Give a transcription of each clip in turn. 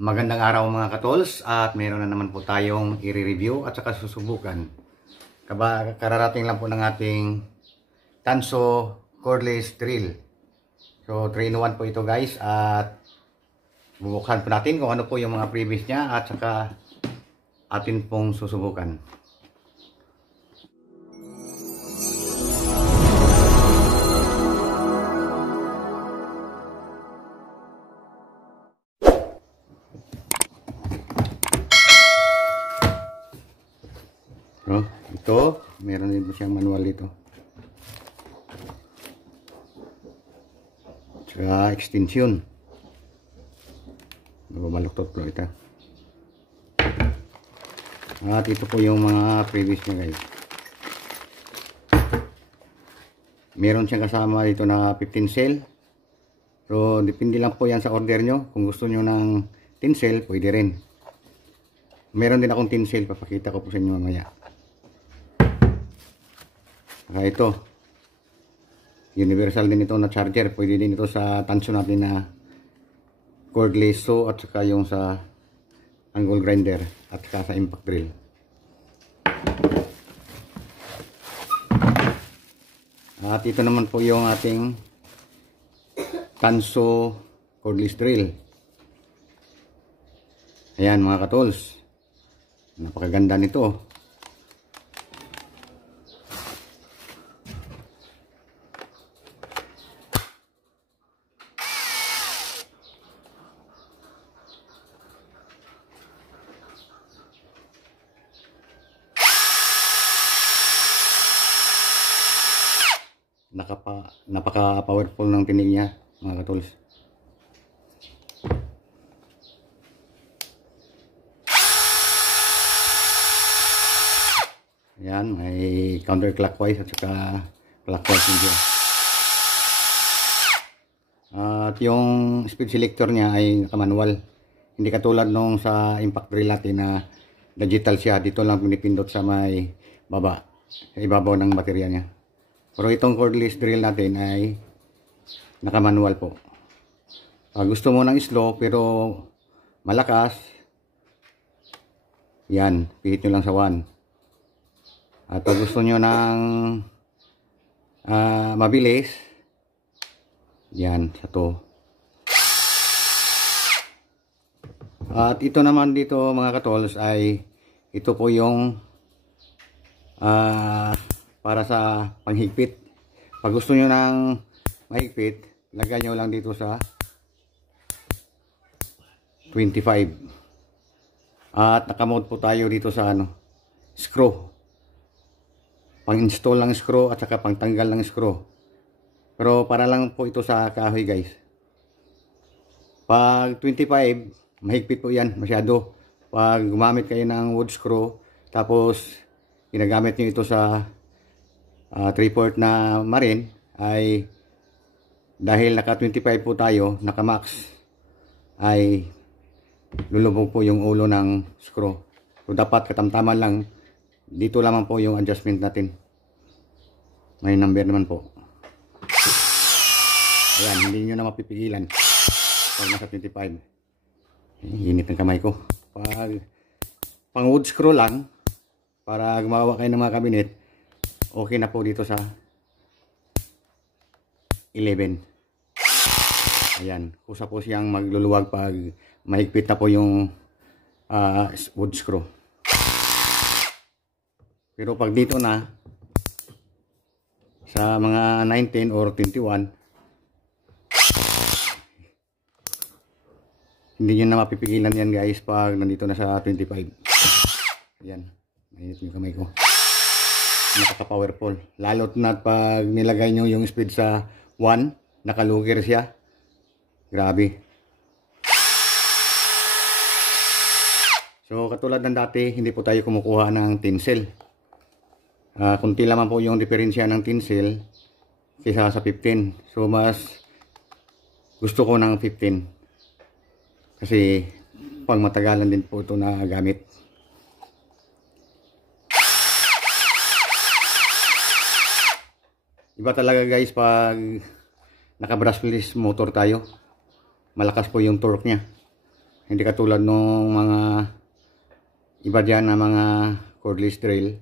Magandang araw mga katols, at meron na naman po tayong i-review at saka susubukan. Kararating lang po ng ating Tanso cordless drill. So 3-in-1 po ito guys, at bubuksan po natin kung ano po yung mga previous niya at saka atin pong susubukan. So, ito, meron din po siyang manual dito. Tsaka extension. Baluktot po ito. At ito po yung mga previous niya guys. Meron siyang kasama dito na 15 cell. So, depende lang po yan sa order nyo. Kung gusto nyo ng 10 cell, pwede rin. Meron din akong 10 cell. Papakita ko po sa inyo mamaya. Saka ito, universal din ito na charger. Pwede din ito sa Tanso natin na cordless saw at saka yung sa angle grinder at saka sa impact drill. At ito naman po yung ating Tanso cordless drill. Ayan mga katols, napakaganda nito. Napaka-powerful ng tinig niya mga katols. Ayan, may counterclockwise at saka clockwise din siya. At yung speed selector niya ay nakamanual. Hindi katulad nung sa impact drill natin na digital siya. Dito lang pinipindot sa may baba, sa ibabaw ng baterya niya. Pero itong cordless drill natin ay nakamanual po. Gusto mo ng slow pero malakas, yan, pihit nyo lang sa 1. At pag gusto nyo ng mabilis, yan, sa 2. At ito naman dito mga katols ay ito po yung para sa panghigpit. Pag gusto nyo ng mahigpit, lagay nyo lang dito sa 25. At nakamode po tayo dito sa screw. Pang-install ng screw at saka pang-tanggal ng screw. Pero para lang po ito sa kahoy guys. Pag 25, mahigpit po yan, masyado. Pag gumamit kayo ng wood screw, tapos ginagamit nyo ito sa 3/4 na marine, ay dahil naka 25 po tayo, naka max, ay lulubog po yung ulo ng screw. So dapat katamtaman lang. Dito lamang po yung adjustment natin. May number naman po. Ayan, hindi nyo na mapipigilan pag nasa 25. Init ng kamay ko. Pag pang wood screw lang, para gumawa kayo ng mga cabinet, okay na po dito sa 11. Ayan, kusa po siyang magluluwag pag mahigpit na po yung wood screw. Pero pag dito na sa mga 19 or 21, hindi nyo na mapipigilan yan guys pag nandito na sa 25. Ayan, mainit yung kamay ko. Napaka-powerful. Lalo't na pag nilagay nyo yung speed sa 1, nakalugir siya. Grabe. So, katulad ng dati, hindi po tayo kumukuha ng 10 cell. Kunti lamang po yung diferensya ng 10 cell kaysa sa 15. So, mas gusto ko ng 15. Kasi, pang matagalan din po ito na gamit. Iba talaga guys pag naka brushless motor tayo. Malakas po yung torque niya. Hindi katulad nung mga iba dyan na mga cordless drill,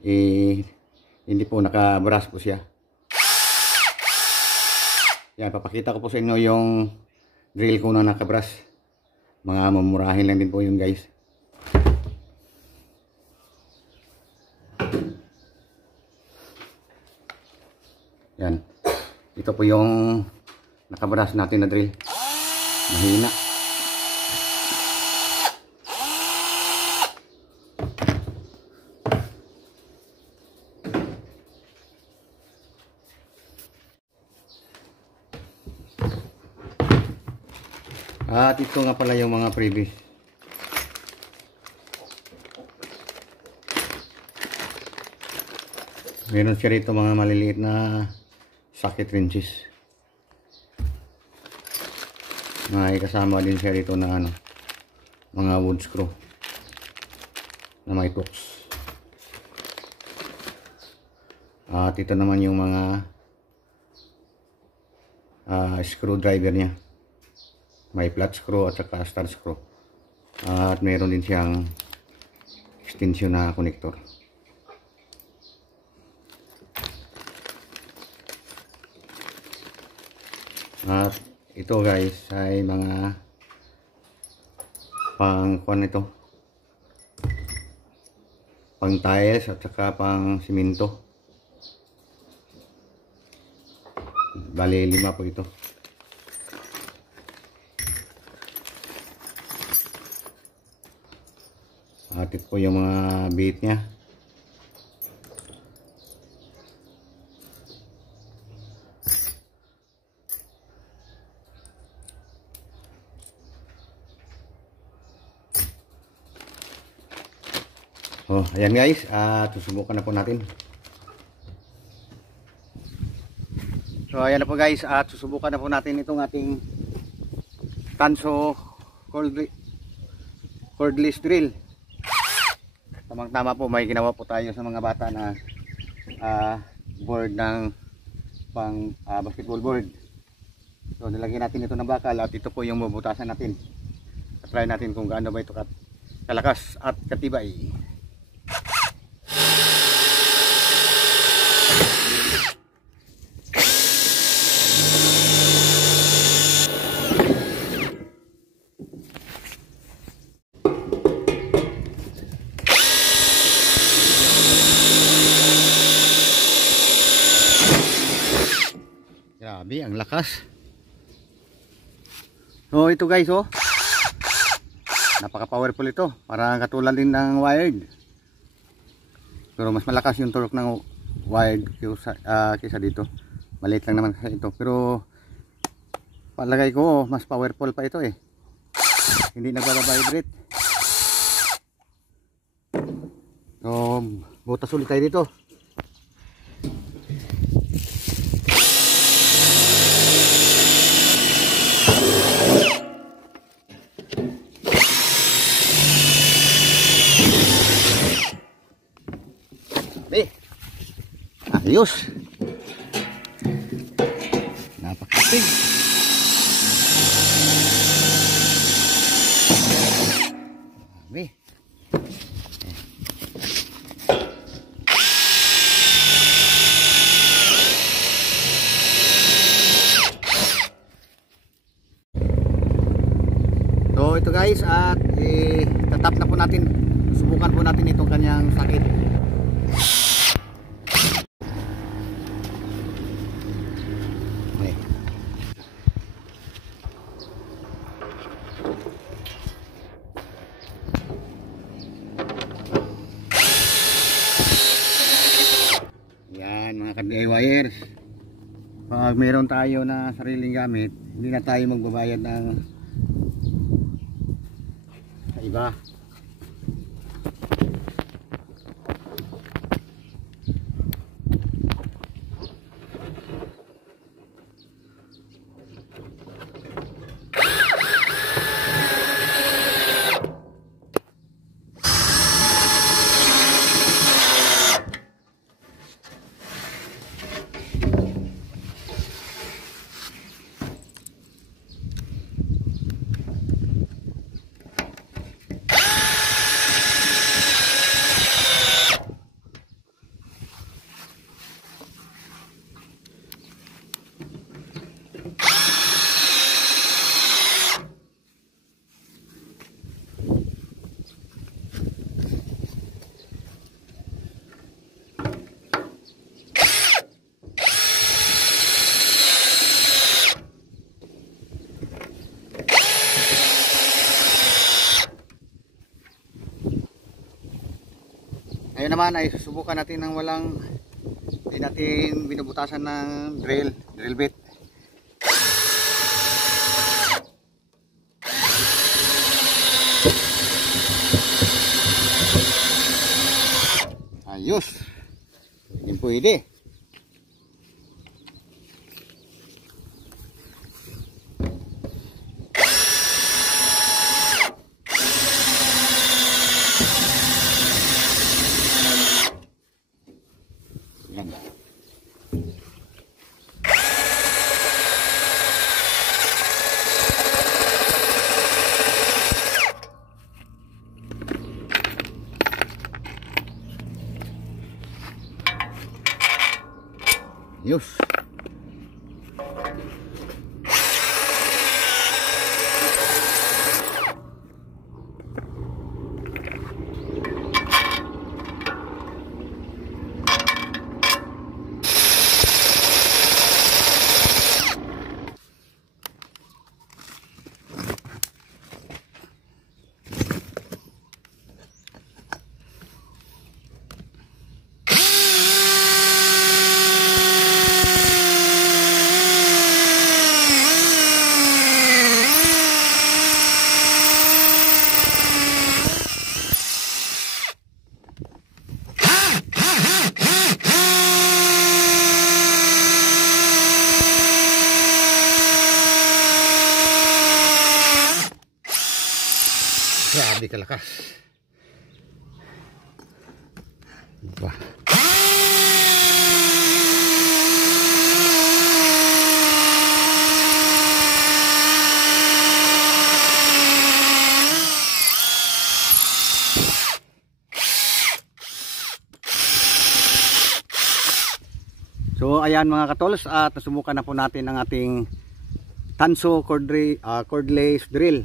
hindi po naka-brush po siya. Yan, papakita ko po sa inyo yung drill ko na naka-brush. Mga mamurahin lang din po yun guys. Yan. Ito po yung naka-brush natin na drill. Mahina. At ito nga pala yung mga freebies. Meron siya rito mga maliliit na socket wrenches. May kasama din siya rito na ano, mga wood screw na may hooks. At ito naman yung mga screwdriver niya. May flat screw at saka star screw. At meron din siyang extension na connector. At ito guys ay mga pang pang tiles at saka pang simento. Bali 5 po ito. At ito po yung mga bait niya. Oh, ayan guys, susubukan na po natin. So ayan na po guys, susubukan na po natin itong ating Tanso cordless drill. Tamang-tama po, may ginawa po tayo sa mga bata na board ng pang basketball board. So nilagyan natin ito ng bakal at ito po yung bubutasan natin. Try natin kung gaano ba ito kalakas at katibay. Grabe, ang lakas. So ito guys, oh. Napaka powerful ito. Parang katulad din ng wired. Pero mas malakas yung torque ng wired kaysa dito. Maliit lang naman kasi ito. Pero palagay ko mas powerful pa ito eh. Hindi nagbababibrate. So butas ulit tayo dito. Ayos. Napakasig. Grabe. So ito guys, at tatap na po natin. Subukan po natin itong kanyang sakit. Mga ka-DIYers, pag meron tayo na sariling gamit, hindi na tayo magbabayad ng sa iba. Ngayon naman ay susubukan natin ng walang, hindi natin binubutasan ng drill bit. Ayos. Hindi pwede. Yan. Ayos. Grabe kalakas. Wah. So ayan mga katols, at nasubukan na po natin ang ating Tanso cordless drill.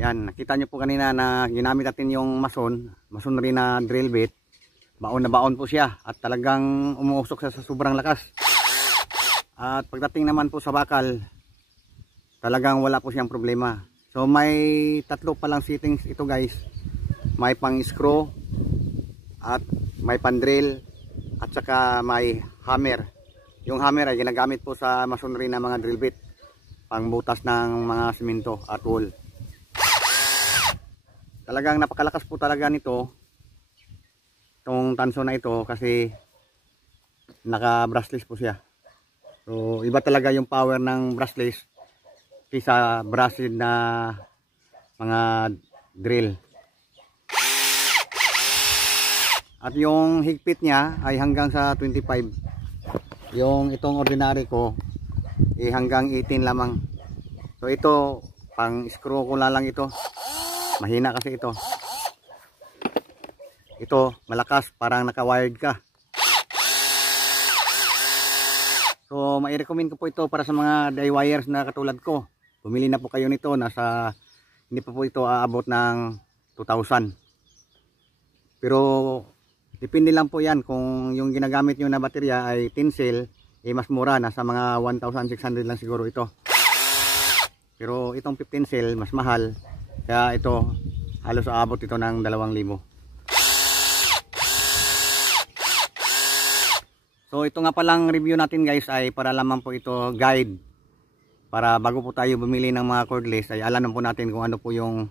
Yan, nakita nyo po kanina na ginamit natin yung masonry na drill bit. Baon na baon po siya at talagang umuusok siya sa sobrang lakas. At pagdating naman po sa bakal, talagang wala po siyang problema. So may tatlo palang settings ito guys. May pang screw at may pan drill at saka may hammer. Yung hammer ay ginagamit po sa masonry na mga drill bit, pang butas ng mga simento at wool. Talagang napakalakas po talaga nito, itong Tanso na ito, kasi naka brushless po siya. So iba talaga yung power ng brushless kaysa brushed na mga drill. At yung higpit niya ay hanggang sa 25. Yung itong ordinary ko hanggang 18 lamang. So ito pang screw ko lang ito. Mahina kasi ito. Ito malakas, parang naka-wired ka. So mai-recommend ko po ito para sa mga DIYers na katulad ko. Bumili na po kayo nito, hindi pa po ito aabot ng 2,000. Pero depende lang po yan, kung yung ginagamit nyo na baterya ay 10 cell, mas mura, nasa mga 1,600 lang siguro ito. Pero itong 15 cell mas mahal. Kaya ito, halos aabot ito ng 2,000. So ito nga palang review natin guys ay para lamang po ito guide. Para bago po tayo bumili ng mga cordless ay alam po natin kung ano po yung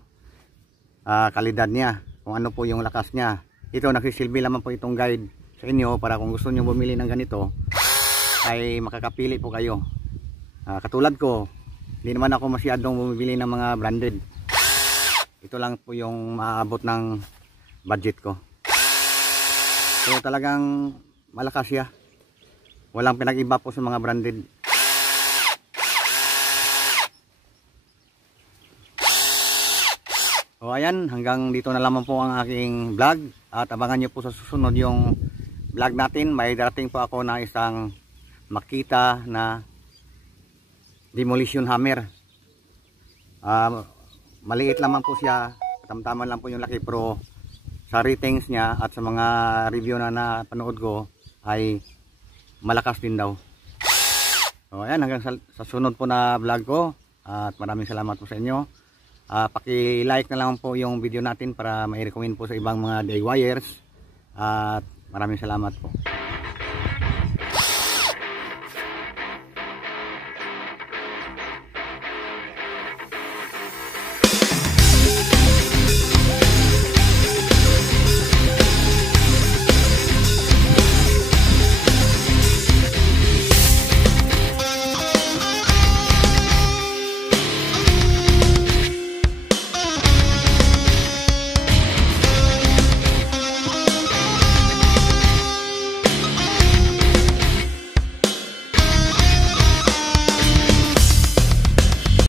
kalidad niya, kung ano po yung lakas niya. Ito nagsisilbi lamang po itong guide sa inyo para kung gusto nyo bumili ng ganito ay makakapili po kayo. Katulad ko, hindi naman ako masyadong bumibili ng mga branded. Ito lang po yung maaabot ng budget ko. So talagang malakas siya. Walang pinag-iba po sa mga branded. So ayan, hanggang dito na lamang po ang aking vlog. At abangan nyo po sa susunod yung vlog natin. May darating po ako na isang Makita na demolition hammer. Maliit lamang po siya, tamtaman lang po yung laki, pero sa ratings niya at sa mga review na napanood ko ay malakas din daw. So ayan, hanggang sa sunod po na vlog ko, at maraming salamat po sa inyo. Paki-like na lang po yung video natin para ma-recommend po sa ibang mga DIYers. At maraming salamat po.